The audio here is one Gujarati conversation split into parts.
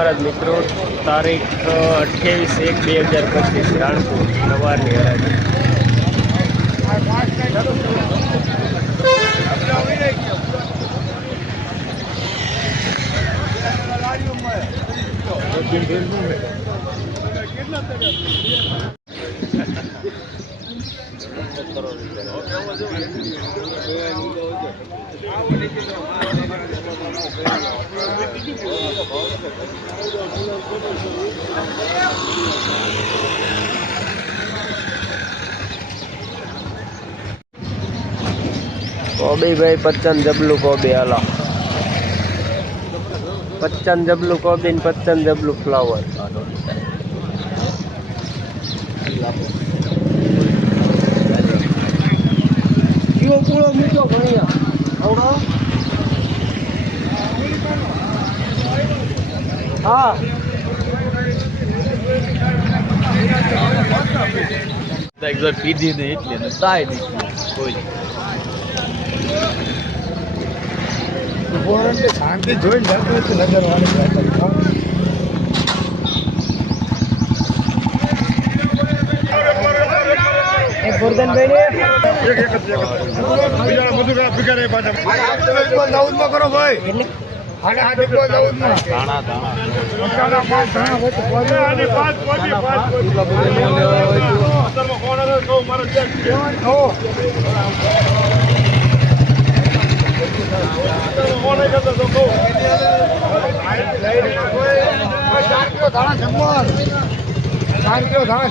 મહારાજ મિત્રો તારીખ અઠ્યાવીસ એક બે હજાર પચીસ રાણપુર સવારની હરાજી. કોબી ભાઈ, પચ્ચન જબલું કોબી, હાલો. પચ્ચન જબલું કોબી ને પચ્ચન જબલું ફ્લાવર જીવો પૂળો મીઠો ભણ્યા આવડો? હા. એકવાર પીધી ને. એટલે ને તાય કોઈ શાંતિ જોઈને જતું નજર વાળી એક ગોરધનભાઈ કરો ભાઈ. એટલે આ હાથ લઉં માં દાણા દાણા મસાલા પાંચ ધાણા હોય તો પાંચ. ઓ, ચાર કિલો ધાણા જમવાનું ચાર કિલો ધાણા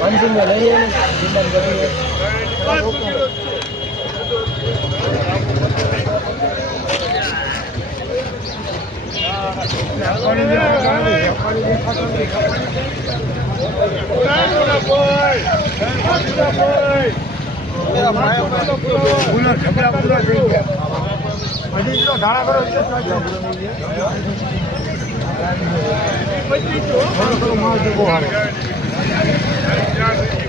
લઈએ પૂરા ઝઘડા પૂરા થઈ ગયા હજી કિલો ધાણા કરો થોડો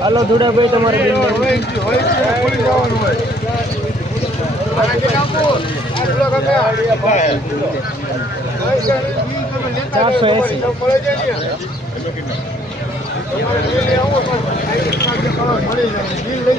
હાલો ધુડાભાઈ તમારે ચારસો એસી. લઈ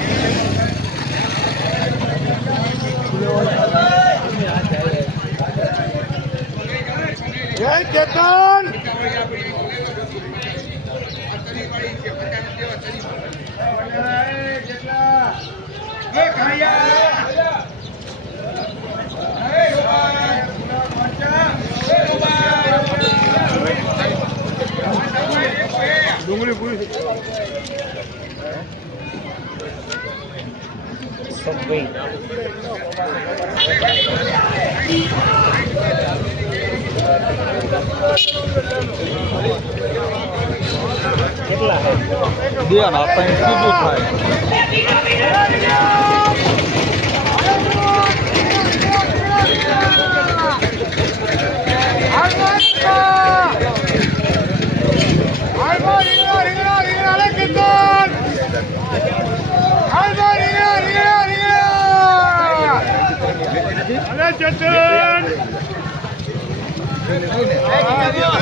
જાઓ મોડ હાસલવા નરસિંહભાઈ હા આણા બંધાણા પાંચ કિલો દેશી પાંચ દસ કિલો કાળી આવ્યા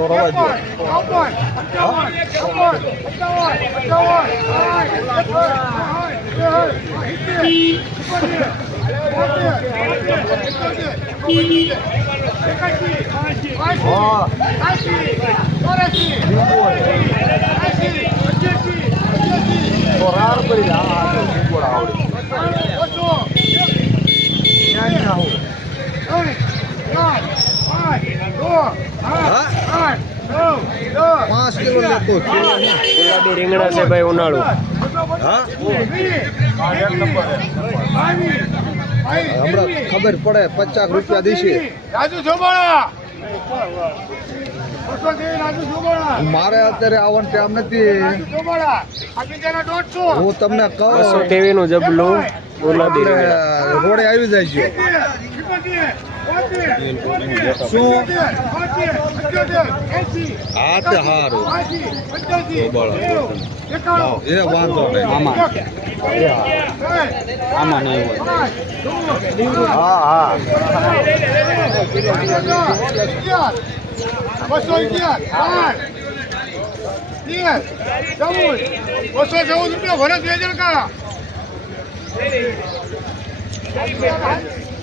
હા હવે જય ચેતન ડુંગળી પૂરી સબવે કેટલા છે બે ના ત્રણ કીધું થાય પાંચ કિલો લેતો ગુલાબી રીંગણા છે ભાઈ ઉનાળુ હમણાં ખબર પડે પચાસ રૂપિયા દેશે. રાજુ જોબાળા મારે અત્યારે આવવાનું ટાઈમ નથી. હું તમને કહું તેવી નું જબલું રોડે આવી જાય છે શું? હારું એ વાંધો નહીં આમાં આમાં નહીં હા હા બસો અગિયાર આઠ તેર ચૌદ બસો ચૌદ રૂપિયા ભરત વેજણ કા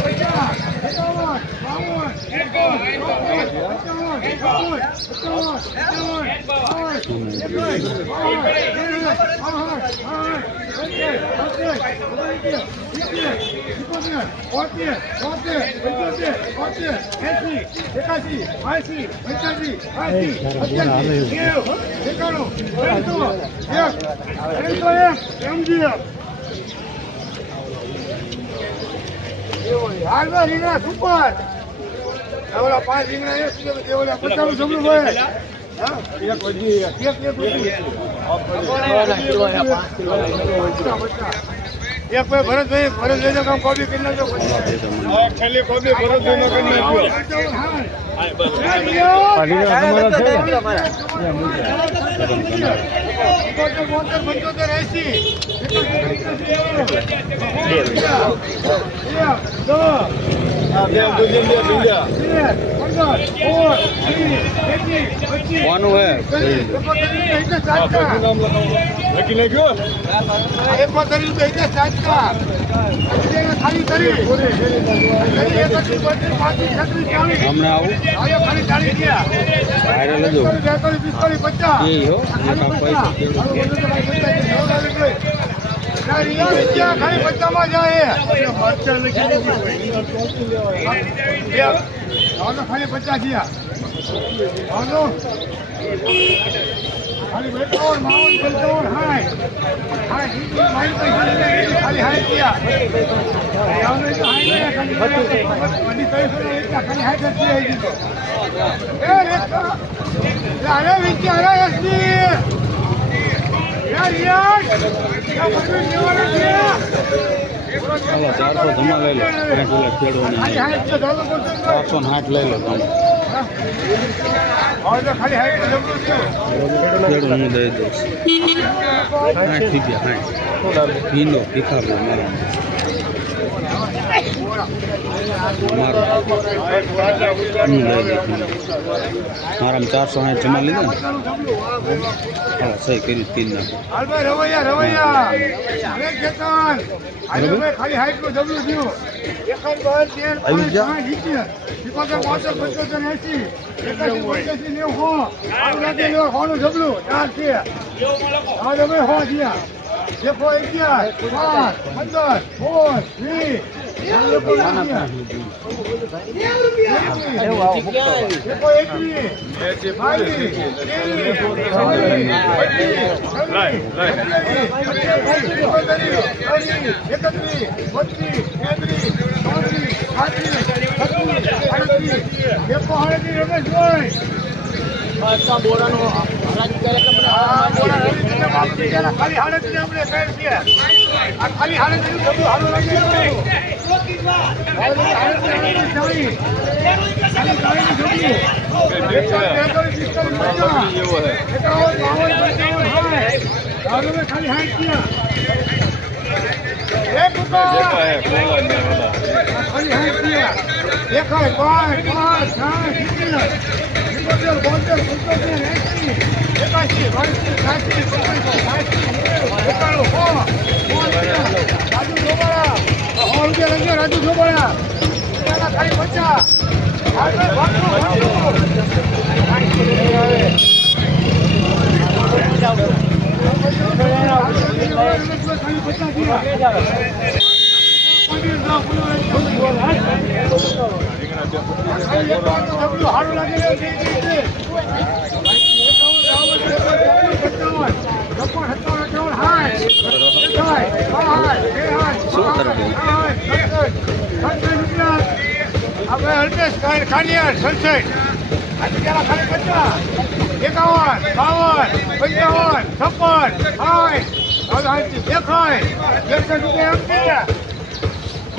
આ બેના ભેગા બસો ચૌદ પંદર થોડોક રીંગણામાં સુધારો જોવા મળે હાલમાં રીંગણા સુપર. ઓલા પાંચ રીંગણા એક કિલો પચાસ જમણું હા? એક વધી એક એક વધી. એક ભાઈ ભરતભાઈ ભરતભાઈ કામ કોબી કરી નાખજો. છેલ્લી કોબી ભરતભાઈ નો કરી નાખજો. કોનું હે. અત્યારે ખાલી કરી. હમણાં ખાલી પચાસમાં જાય. આવજો ખાલી પચાસ ગયા. આવજો. ખાલી બેતાવન, બાવન, પંચાવન, લઈને ખાલી સાઠ ગયા. આવજો એટલે ચાલો ચારસો જમા લઈ લો સાઠ ઓલા નહીં. ચારસો ને સાઠ લઈ લો તમે હવે ખાલી હાઈટ જબરું છે. ખેડૂ હું દઈ દઈશ સાઠ મારો મારો ચારસો સાઠ જમા લીધા ને. હા સહી કરી તીન નાખો હાલ ભાઈ રવૈયા રવૈયા અરે કેતન આજે ભાઈ ખાલી હાઈટનું જબરું થયું એકાદ બાર તેર આવી જા. પાંચ સિત્તેર સિત્તોતેર બોતેર પંચોતેર એસી એકાસી પંચ્યાસી નેવું સો આવું લાગે લ્યો સોનું જબરું ચાર છે. હા તમે હો થયા દેખો અગિયાર બાર પંદર સોળ વીસ દેખો એકવીસ બાવીસ ત્રેવીસ ખાલી હાથ ગયા એક ઉપર ખાલી હાથ પાંચ પાંચ સાત સિત્તોતેર બોતેર પંચોતેર એસી એકાસી બાસી ત્યાસી ચોપન સાસી એકાણું સો. રાજુ ચોબાળા સો રૂપિયા લખજો રાજુ રૂપિયાના ખાલી પચાસ આગળ ભાગવું, ભાગવું. ખાલી પચાસ આપણે અલ્પેશ ખાનિયાર સનસેટ પેલા ખાલી પચાસ એકાવન બાવન પંચાવન, છપ્પન સાઠ દેખાય એકસો રૂપિયા એમ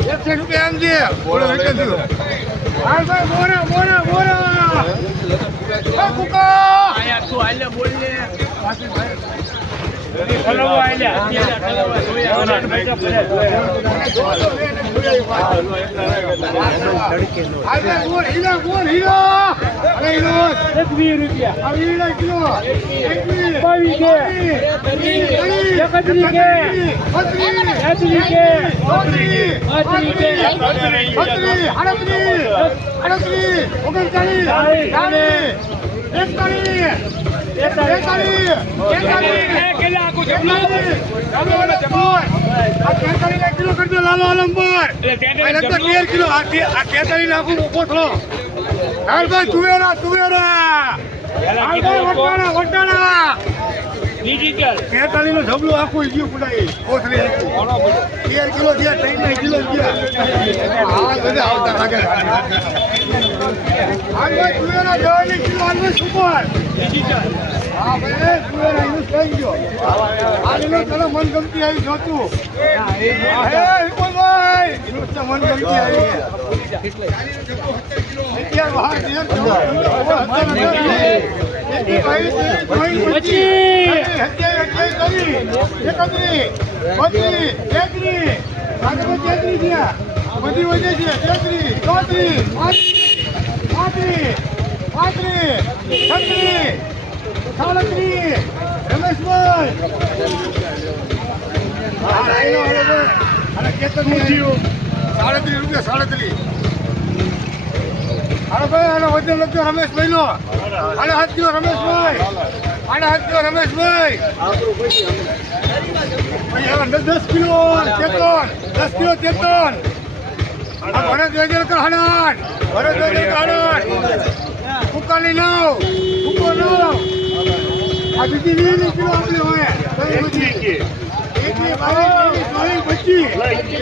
એકસો રૂપિયા એમ છે મોરા મોરા મોરા. કુકા. બોલ હીરો એકવીસ રૂપિયા એકતાલીસ, લાલો આલમપુર. એક કિલો. આ તેતાલીસ નાખું ઊભો થો હાલભાઈ તુવેરા તુવેરા હાલભાઈ વટાણા વટાણા તેતાલીસનું ઢબલું આખું ગયું પુડાઈ. કોથળી. તેર કિલો થયા ત્રણ ના કિલો બધા આવતા લાગે હાલભાઈ તુવેરા જવાની કિલો હાલભાઈ સુપર હા ભાઈ તુવેરા એનું થઈ ગયો. આ લીલો તને મનગમતી આવી જોતું હા, હે વિપુલભાઈ! એનું તો મનગમતી આવી અગિયાર બાર બધી વધે છે તેત્રીસ ચોત્રીસ પાંત્રીસ પાંત્રીસ છત્રીસ સાડત્રીસ રમેશભાઈ. સાડત્રીસ રૂપિયા, સાડત્રીસ હાલો ભાઈ આનો વજન લખજો રમેશભાઈ નો હાલો હાથ દો રમેશભાઈ. આને હાથ દો રમેશભાઈ. દસ કિલો ચેતન દસ કિલો ચેતન ભરત વેજર કહાણ ભરત વેજર કહાણ કુકાલી નાવ. કુકો નાવ. આ બીજી વીસ કિલો આપણે હોય? એકની બાવીસ, ચોવીસ, પચીસ. ત્રીસ,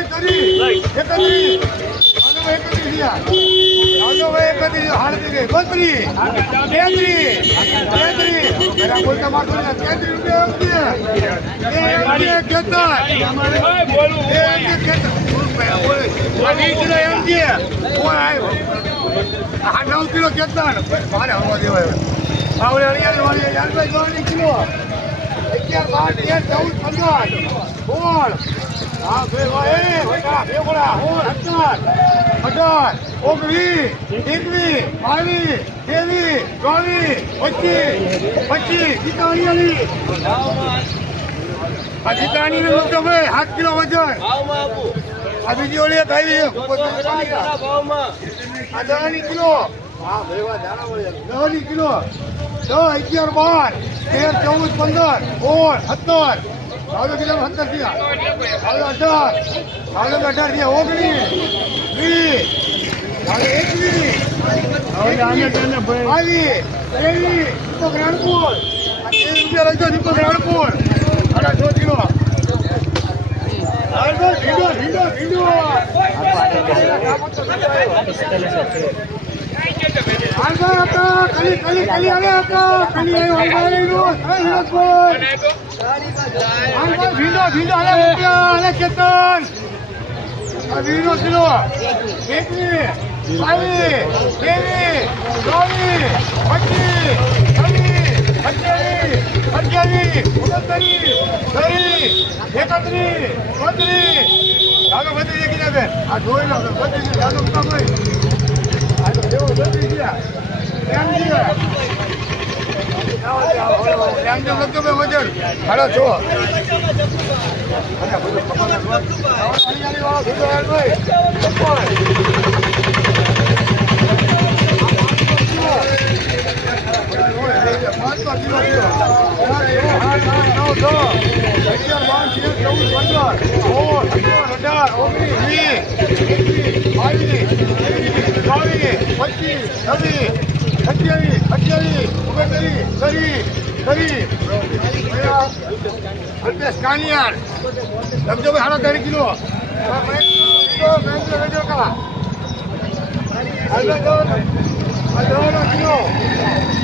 એકત્રીસ. ભાઈ, એકત્રીસ. ભાઈ, એકત્રીસ, સાડત્રીસ, બત્રીસ, તેત્રીસ, તેત્રીસ. જરા બોલતા માથું તેત્રીસ રૂપિયા કિલો નવ કિલો કેતન. મારે હવા દેવાય. આવડે અડિયાર વાળી, યારભાઈ જોવાની કિલો. અગિયાર, બાર, તેર, ચૌદ, પંદર, સોળ. અઢાર, ઓગણીસ, એકવીસ, બાવીસ, ત્રેવીસ, ચોવીસ, પચીસ, પચીસ, પિસ્તાળીસ. આ જીતાણી નો સાત કિલો વજન આ બીજી ઓલી એક આ દવાની કિલો દવાની કિલો દસ અગિયાર બાર તેર ચૌદ પંદર સોળ સત્તર ચાલો કિલો સત્તર થયા ચાલો અઢાર. ચાલો અઢાર થયા ઓગણીસ વીસ. ચાલો એકવીસ. બાવીસ. ત્રેવીસ. દીપક રાણપુર. આ ત્રેવીસ રૂપિયા લખજો દીપક રાણપુર. સાડા છ કિલો ભીંડો ભીંડો ભીંડો ભીંડો ભીંડો હાલે આ વીનો કિલો એકવીસ બાવીસ ત્રેવીસ ચોવીસ પચીસ છવ્વીસ સત્યાવીસ અઠ્યાવીસ ઓગણત્રીસ ત્રીસ આ જોઈ લો બધા ભાઈ આ તો જેવો બત્રીસ ગયા કેમ ગયા કેમ જેમ લખજો બે વજન હાલો છો અઠ્યાવીસ અઠ્યાવીસ ઓગણત્રીસ ત્રીસ ત્રીસ અલ્પેશ કાનિયાર ભાઈ સાડા ત્રણ કિલો કિલો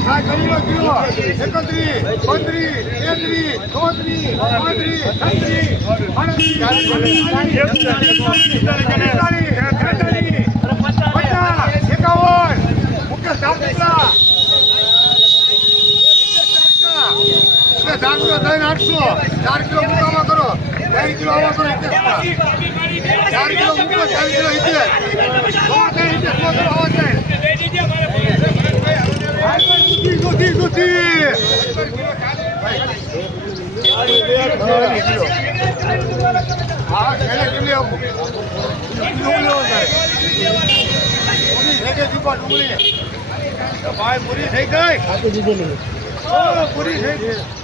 આ કરીનો કિલો એકત્રીસ બત્રીસ તેત્રીસ ચોત્રીસ પાંત્રીસ છત્રીસ પચાસ એકાવન મુકેશ ધાકુલા કિલો થઈને આઠસો. ચાર કિલો મૂકામાં કરો. ત્રણ કિલો આવા કરો ચાર કિલો મૂકો ચાર કિલો ઇતિહાસ આવા ત્રણ ઇતિહાસમાં કરો આવા ત્રણ ગુથી ગુથી ગુથી હા છેલ્લે કેટલી ડુંગળી ભાઈ પૂરી થઈ ગઈ? પૂરી થઈ ગઈ.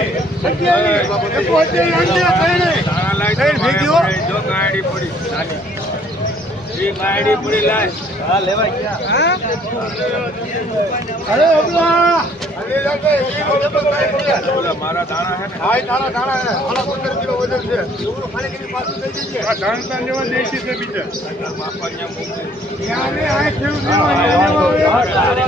આપણે ચામડા છે, આપણે પૂરી. આપણે આઠ, આઠ, નવ, આઠ, આઠ, નવ, દસ, અગિયાર, બાર, તેર, ચૌદ, પંદર, સોળ, સત્તર, અઢાર, ઓગણીસ, વીસ, એકવીસ, બાવીસ, ત્રેવીસ, ચોવીસ, પચીસ, છવ્વીસ, સત્યાવીસ, એકોતેર, એંસી, ત્રણે. ત્રણ ભેગી હો. અરે અબલા મારા દાણા હે હા એ તારા દાણા હે આના 15 કિલો વજન છે એવું ખાલી કરી પાછું થઈ જશે આ દાણા લેવા દેશી છે બીજા યાર આ ખેડૂત તારે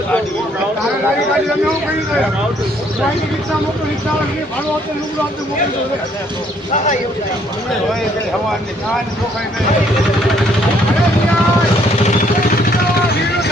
લારી ગાડી અમે હું કહી ગયો કોઈ રિક્ષા મોકલો રિક્ષા વાળાને ભાડો આપે લુગડો આપે મોકલી દો હોય હવાની કાન જોખાય નહીં અરે યાર વીરો જબરો ભાઈ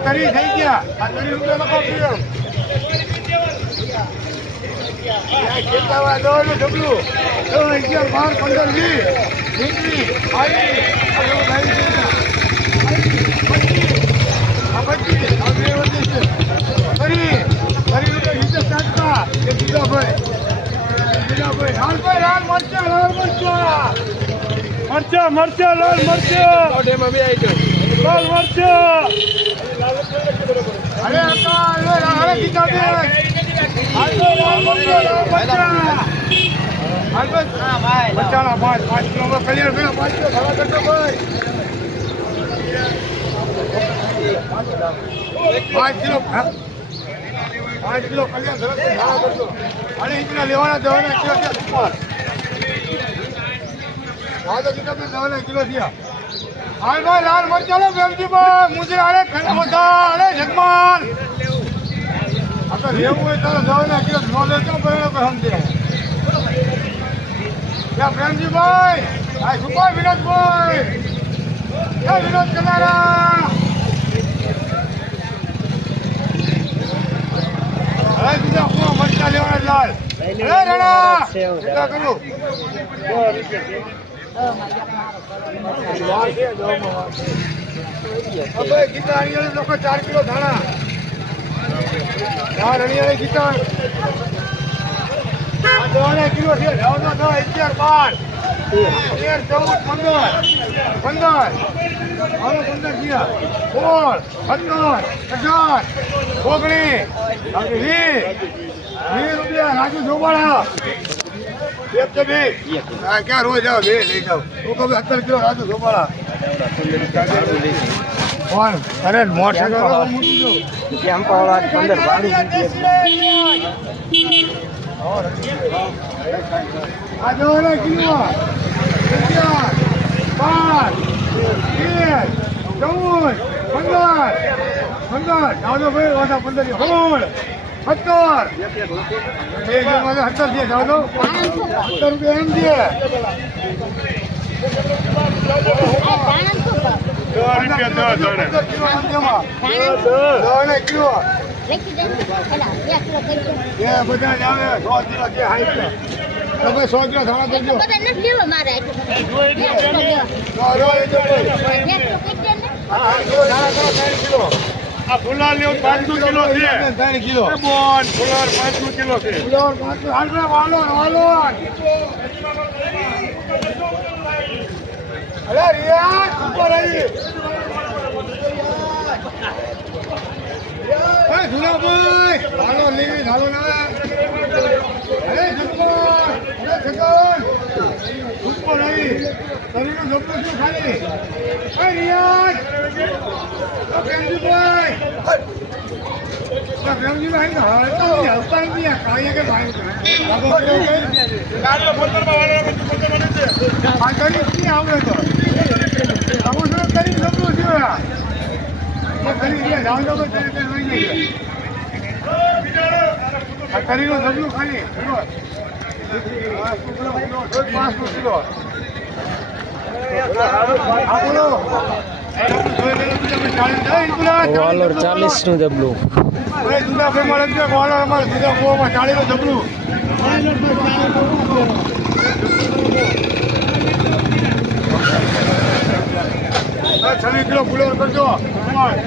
તરી થઈ ગયા આ તરી રૂપિયા લખો પીરો ખેતાવા દો ને ડબલું અગિયાર બાર પંદર વીસ વીસની બાવીસ ભાઈ ભાઈ ભાઈ લાલ મરચા લાલ મરચા મરચા મરચા લાલ મરચા લાલ મરચા અરે હતા અરે અરે ગીતા બે હાલ લાલ મરચા લાલ મરચા હાલ બસ મરચાના પાંચ પાંચ કિલો ભાઈ. પાંચ કિલો? પાંચ કિલો કલ્યાણ સરસ અને લેવાના દેવાના કિલો છે તો કિલો દેવાના કિલો થયા હાલ ભાઈ, લાલ મરચા લો બેલજીભાઈ મુજે અરે ઘણા બધા, અરે જગમાન આ રહેવું હોય તારે જવાના કિલો નો લેતો તો સમજે. પ્રેમજીભાઈ આ સુપા વિનોદભાઈ વિનોદ કનારા હવે બીજા કોણ મરચા લેવાના લાલ. અરે રણા! કેટલા કરું હવે ગીતા અણિયાળી લોકો ચાર કિલો ધાણા. ચાર અણિયાળી ગીતા. દોઢ કિલો છે ધાવનો દસ અગિયાર બાર. તેર ચૌદ પંદર. પંદર. હવે પંદર સોળ સત્તર અઢાર ઓગણી વીસ. વીસ રૂપિયા રાજુ જોવાળા ક્યાં રોજ જાઓ બે લઈ જાઓ. હું કહું સત્તર કિલો રાજુ જોબાળા. કોણ અરે મોટરસાઇકલ મૂકી દો આ જો કિલો. બાર. તેર ચૌદ પંદર પંદર જાવજો ભાઈ ઓછા પંદર સોળ સત્તર સત્તર છે જાવજો સત્તર રૂપિયા એમ છે તમે સો કિલો થાળા કરજો. આ ફુલાર લેવું પાંચસો કિલો છે. ત્રણ કિલો બોન ફુલાર પાંચસો કિલો છે. ફુલાવર પાંચસો હાલ રે વાલોન વાલોન અરે રિયાઝ, ઉપર આવી. એ ધુલાભાઈ, હાલો લેવી હાલો ના. અરે જગમોહન ઉપર આવી શરીરનું જબરું શું ખાલી. પ્રેમજીભાઈ. નહીં હલતા નહીં આ કે ભાઈ નહીં આવડે તો. શું કરી શકું છું કરી જાવ જાવ કરી જઈએ. કરીનું સબલું ખાલી. વાલોર ચાલીસનું જબલું. જુદા કિલો ફૂલો કરજો વાલોર અમારે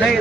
नहीं